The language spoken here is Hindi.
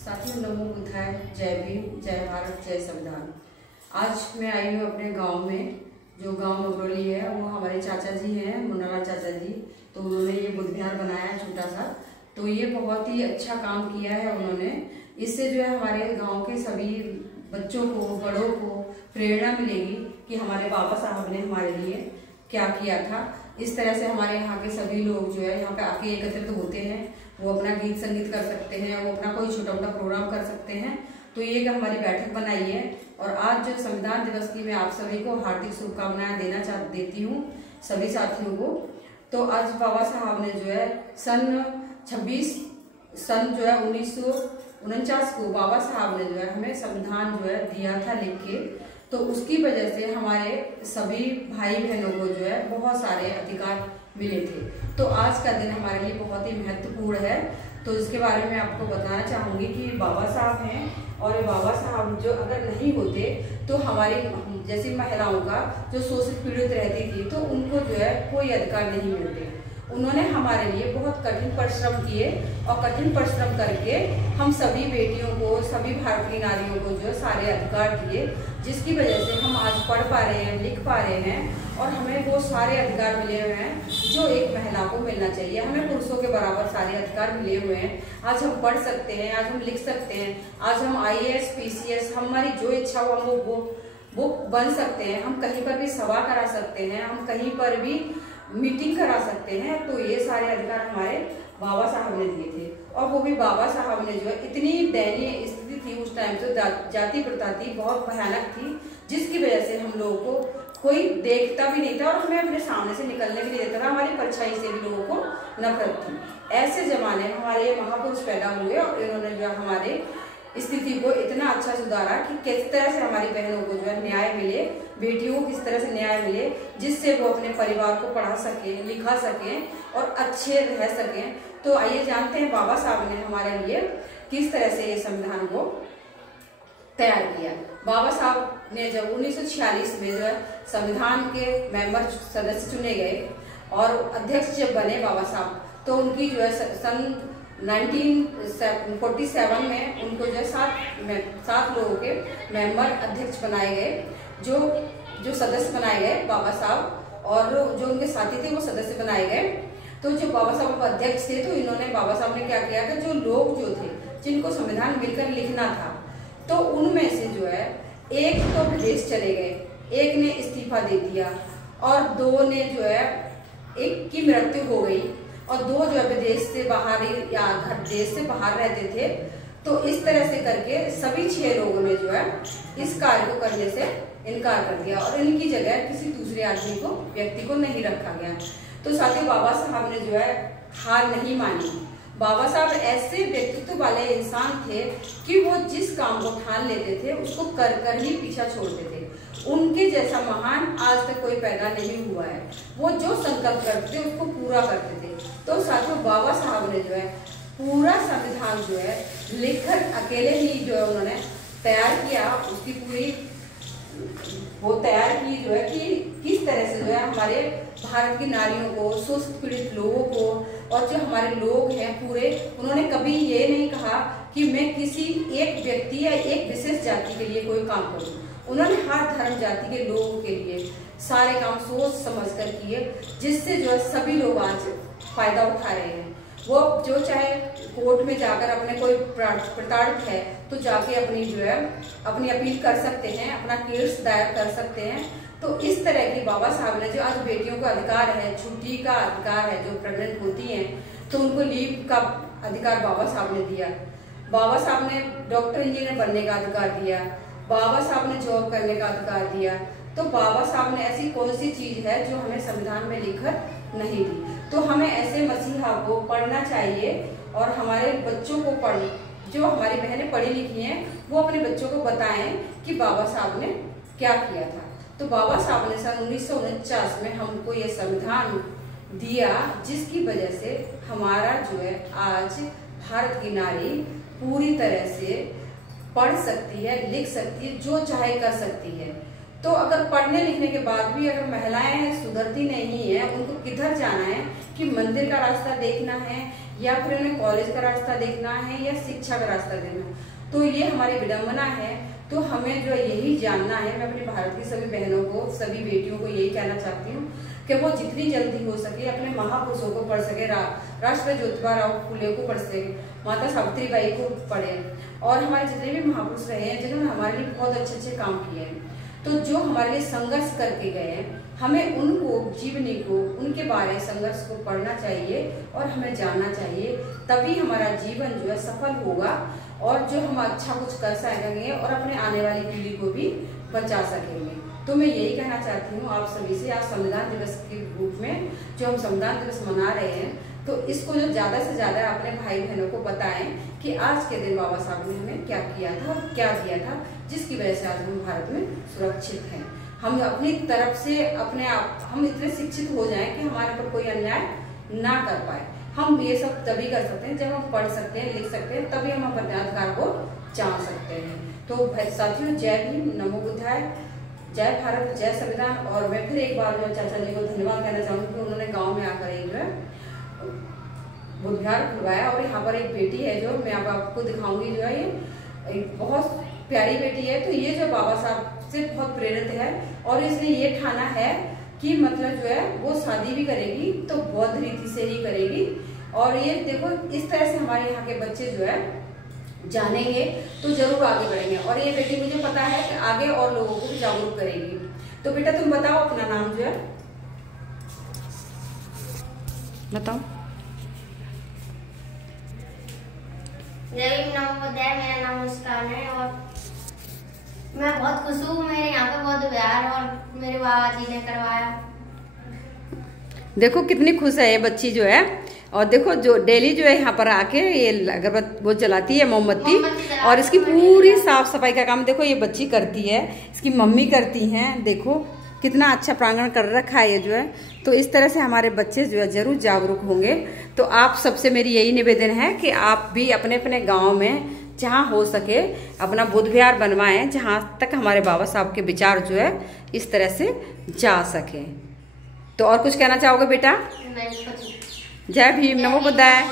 साथियों, नमो बुद्धाय, जय भीम, जय भारत, जय संविधान। आज मैं आई हूँ अपने गांव में, जो गांव नगरोली है। वो हमारे चाचा जी हैं, मुन्नालाल चाचा जी। तो उन्होंने ये बुद्ध विहार बनाया छोटा सा। तो ये बहुत ही अच्छा काम किया है उन्होंने। इससे जो है हमारे गांव के सभी बच्चों को, बड़ों को प्रेरणा मिलेगी कि हमारे बाबा साहब ने हमारे लिए क्या किया था। इस तरह से हमारे यहाँ के सभी लोग जो है यहाँ पे आके एकत्रित होते हैं। वो अपना गीत संगीत कर सकते हैं, वो अपना कोई छोटा मोटा प्रोग्राम कर सकते हैं। तो ये हमारी बैठक बनाई है। और आज जो संविधान दिवस की मैं आप सभी को हार्दिक शुभकामनाएं देती हूँ, सभी साथियों को। तो आज बाबा साहब ने जो है सन 1949 को बाबा साहब ने जो है हमें संविधान जो है दिया था लिख के। तो उसकी वजह से हमारे सभी भाई बहनों को जो है बहुत सारे अधिकार मिले थे। तो आज का दिन हमारे लिए बहुत ही महत्वपूर्ण है। तो इसके बारे में आपको बताना चाहूंगी कि बाबा साहब हैं, और ये बाबा साहब जो अगर नहीं होते तो हमारी जैसी महिलाओं का जो शोषित पीड़ित रहती थी, तो उनको जो है कोई अधिकार नहीं मिलते। उन्होंने हमारे लिए बहुत कठिन परिश्रम किए, और कठिन परिश्रम करके हम सभी बेटियों को, सभी भारतीय नारियों को जो सारे अधिकार दिए, जिसकी वजह से हम आज पढ़ पा रहे हैं, लिख पा रहे हैं, और हमें वो सारे अधिकार मिले हुए हैं जो एक महिला को मिलना चाहिए। हमें पुरुषों के बराबर सारे अधिकार मिले हुए हैं। आज हम पढ़ सकते हैं, आज हम लिख सकते हैं, आज हम IAS, PCS, हमारी जो इच्छा हो हम वो बन सकते हैं। हम कहीं पर भी सभा करा सकते हैं, हम कहीं पर भी मीटिंग करा सकते हैं। तो ये सारे अधिकार हमारे बाबा साहब ने दिए थे। और वो भी बाबा साहब ने जो है इतनी दयनीय स्थिति थी उस टाइम, तो जाति प्रथा थी, बहुत भयानक थी, जिसकी वजह से हम लोगों को कोई देखता भी नहीं था और हमें अपने सामने से निकलने भी नहीं देता था। हमारी परछाई से भी लोगों को नफरत थी। ऐसे जमाने में हमारे ये महापुरुष पैदा हुए, और इन्होंने जो हमारे स्थिति को इतना अच्छा सुधारा कि किस तरह से हमारी बहनों को जो है न्याय मिले, बेटियों को किस तरह से न्याय मिले, जिससे वो अपने परिवार को पढ़ा सकें, लिखा सकें और अच्छे रह सकें। तो आइए जानते हैं बाबा साहब ने हमारे लिए किस तरह से ये संविधान को तैयार किया। बाबा साहब ने जब 1946 में जो है संविधान के मेंबर सदस्य चुने गए और अध्यक्ष जब बने बाबा साहब, तो उनकी जो है सन 1947 में उनको जो है 7 लोगों के मेंबर अध्यक्ष बनाए गए, जो सदस्य बनाए गए बाबा साहब, और जो उनके साथी थे वो सदस्य बनाए गए। तो जो बाबा साहब अध्यक्ष थे, तो इन्होंने बाबा साहब ने क्या किया कि जो लोग जो थे जिनको संविधान मिलकर लिखना था, तो उनमें से जो है एक तो विदेश चले गए, एक ने इस्तीफा दे दिया, और 2 ने जो है, एक की मृत्यु हो गई, और 2 जो है विदेश से बाहर या देश से बाहर रहते थे। तो इस तरह से करके सभी 6 लोगों ने जो है इस कार्य को करने से इनकार कर दिया, और इनकी जगह किसी दूसरे आदमी को, व्यक्ति को नहीं रखा गया। तो साथियों, बाबा साहब ने जो है हार नहीं मानी। बाबा साहब ऐसे व्यक्तित्व वाले इंसान थे कि वो जिस काम को ठान लेते थे उसको कर ही पीछा छोड़ते थे। उनके जैसा महान आज तक कोई पैदा नहीं हुआ है। वो जो संकल्प करते थे उसको पूरा करते थे। तो साथियों, बाबा साहब ने जो है पूरा संविधान जो है लिखकर अकेले ही जो है उन्होंने तैयार किया। उसकी पूरी वो तैयार की जो है कि किस तरह से जो है हमारे भारत की नारियों को, शोषित पीड़ित लोगों को, और जो हमारे लोग हैं पूरे, उन्होंने कभी ये नहीं कहा कि मैं किसी एक व्यक्ति या एक विशेष जाति के लिए कोई काम करूं। उन्होंने हर धर्म जाति के लोगों के लिए सारे काम सोच समझ कर किए, जिससे जो है सभी लोग आज फायदा उठा रहे हैं। वो जो चाहे कोर्ट में जाकर अपने कोई प्रताड़ित है तो जाके अपनी जो है अपनी अपील कर सकते हैं, अपना केस दायर कर सकते हैं। तो इस तरह की बाबा साहब ने जो आज बेटियों का अधिकार है, छुट्टी का अधिकार है, जो प्रेग्नेंट होती हैं तो उनको लीव का अधिकार बाबा साहब ने दिया। बाबा साहब ने डॉक्टर इंजीनियर बनने का अधिकार दिया। बाबा साहब ने जॉब करने का अधिकार दिया। तो बाबा साहब ने ऐसी कौन सी चीज है जो हमें संविधान में लिखकर नहीं दी। तो हमें ऐसे मसीहा को पढ़ना चाहिए, और हमारे बच्चों को जो हमारी बहनें पढ़ी लिखी हैं वो अपने बच्चों को बताएं कि बाबा साहब ने क्या किया था। तो बाबा साहब ने सन 1949 में हमको ये संविधान दिया, जिसकी वजह से हमारा जो है आज भारत की नारी पूरी तरह से पढ़ सकती है, लिख सकती है, जो चाहे कर सकती है। तो अगर पढ़ने लिखने के बाद भी अगर महिलाएं सुधरती नहीं है, उनको किधर जाना है कि मंदिर का रास्ता देखना है या फिर उन्हें कॉलेज का रास्ता देखना है या शिक्षा का रास्ता देखना है, तो ये हमारी विडंबना है। तो हमें जो यही जानना है, मैं अपने भारत की सभी बहनों को, सभी बेटियों को यही कहना चाहती हूँ कि वो जितनी जल्दी हो सके अपने महापुरुषों को पढ़ सके, राष्ट्रपिता ज्योतिबा फुले को पढ़ सके, माता सावित्रीबाई को पढ़े, और हमारे जितने भी महापुरुष रहे हैं जिन्होंने हमारे लिए बहुत अच्छे अच्छे काम किए हैं, तो जो हमारे लिए संघर्ष करके गए हैं, हमें उनको जीवनी को, उनके बारे में संघर्ष को पढ़ना चाहिए और हमें जानना चाहिए। तभी हमारा जीवन जो है सफल होगा और जो हम अच्छा कुछ कर सकेंगे और अपने आने वाली पीढ़ी को भी बचा सकेंगे। तो मैं यही कहना चाहती हूँ आप सभी से, आज संविधान दिवस के रूप में जो हम संविधान दिवस मना रहे हैं, तो इसको जो ज्यादा से ज्यादा अपने भाई बहनों को बताएं कि आज के दिन बाबा साहब ने हमें क्या किया था और क्या दिया था, जिसकी वजह से आज हम भारत में सुरक्षित हैं। हम अपनी तरफ से अपने आप हम इतने शिक्षित हो जाएं कि हमारे पर कोई अन्याय ना कर पाए। हम ये सब तभी कर सकते हैं जब हम पढ़ सकते हैं, लिख सकते हैं, तभी हम अपने अधिकार को जान सकते हैं। तो साथियों, जय भीम, नमो बुद्धाय, जय भारत, जय संविधान। और मैं फिर एक बार जो चाचा जी को धन्यवाद कहना चाहूंगी कि उन्होंने गाँव में आकर एक जो है बुद्ध विहार खुलवाया। और यहाँ पर एक बेटी है जो मैं आपको दिखाऊंगी, जो है ये एक बहुत प्यारी बेटी है। तो ये जो बाबा साहब से बहुत प्रेरित है और इसने ये ठाना है कि मतलब जो है वो शादी भी करेगी तो बौद्ध रीति से ही करेगी। और ये देखो, इस तरह से हमारे यहाँ के बच्चे जो है जानेंगे तो जरूर आगे बढ़ेंगे। और ये बेटी मुझे पता है कि आगे और लोगों को जागरूक करेगी। तो बेटा तुम बताओ अपना नाम जो है बताओ। जय भीम, नमो बुद्धाय। मेरा नाम मुस्कान है और मैं बहुत खुश हूँ। मेरे यहाँ पे बौद्ध विहार और मेरे बाबा जी ने करवाया। देखो कितनी खुश है ये बच्ची जो है। और देखो जो डेली जो है यहाँ पर आके ये अगरबत्ती वो जलाती है, मोमबत्ती, और इसकी पूरी साफ सफाई का काम देखो ये बच्ची करती है, इसकी मम्मी करती हैं। देखो कितना अच्छा प्रांगण कर रखा है ये जो है। तो इस तरह से हमारे बच्चे जो है जरूर जागरूक होंगे। तो आप सबसे मेरी यही निवेदन है कि आप भी अपने अपने गाँव में जहाँ हो सके अपना बुद्ध विहार बनवाएं, जहाँ तक हमारे बाबा साहब के विचार जो है इस तरह से जा सके। तो और कुछ कहना चाहोगे बेटा? नहीं, जय भीम, नमो बुद्धाय।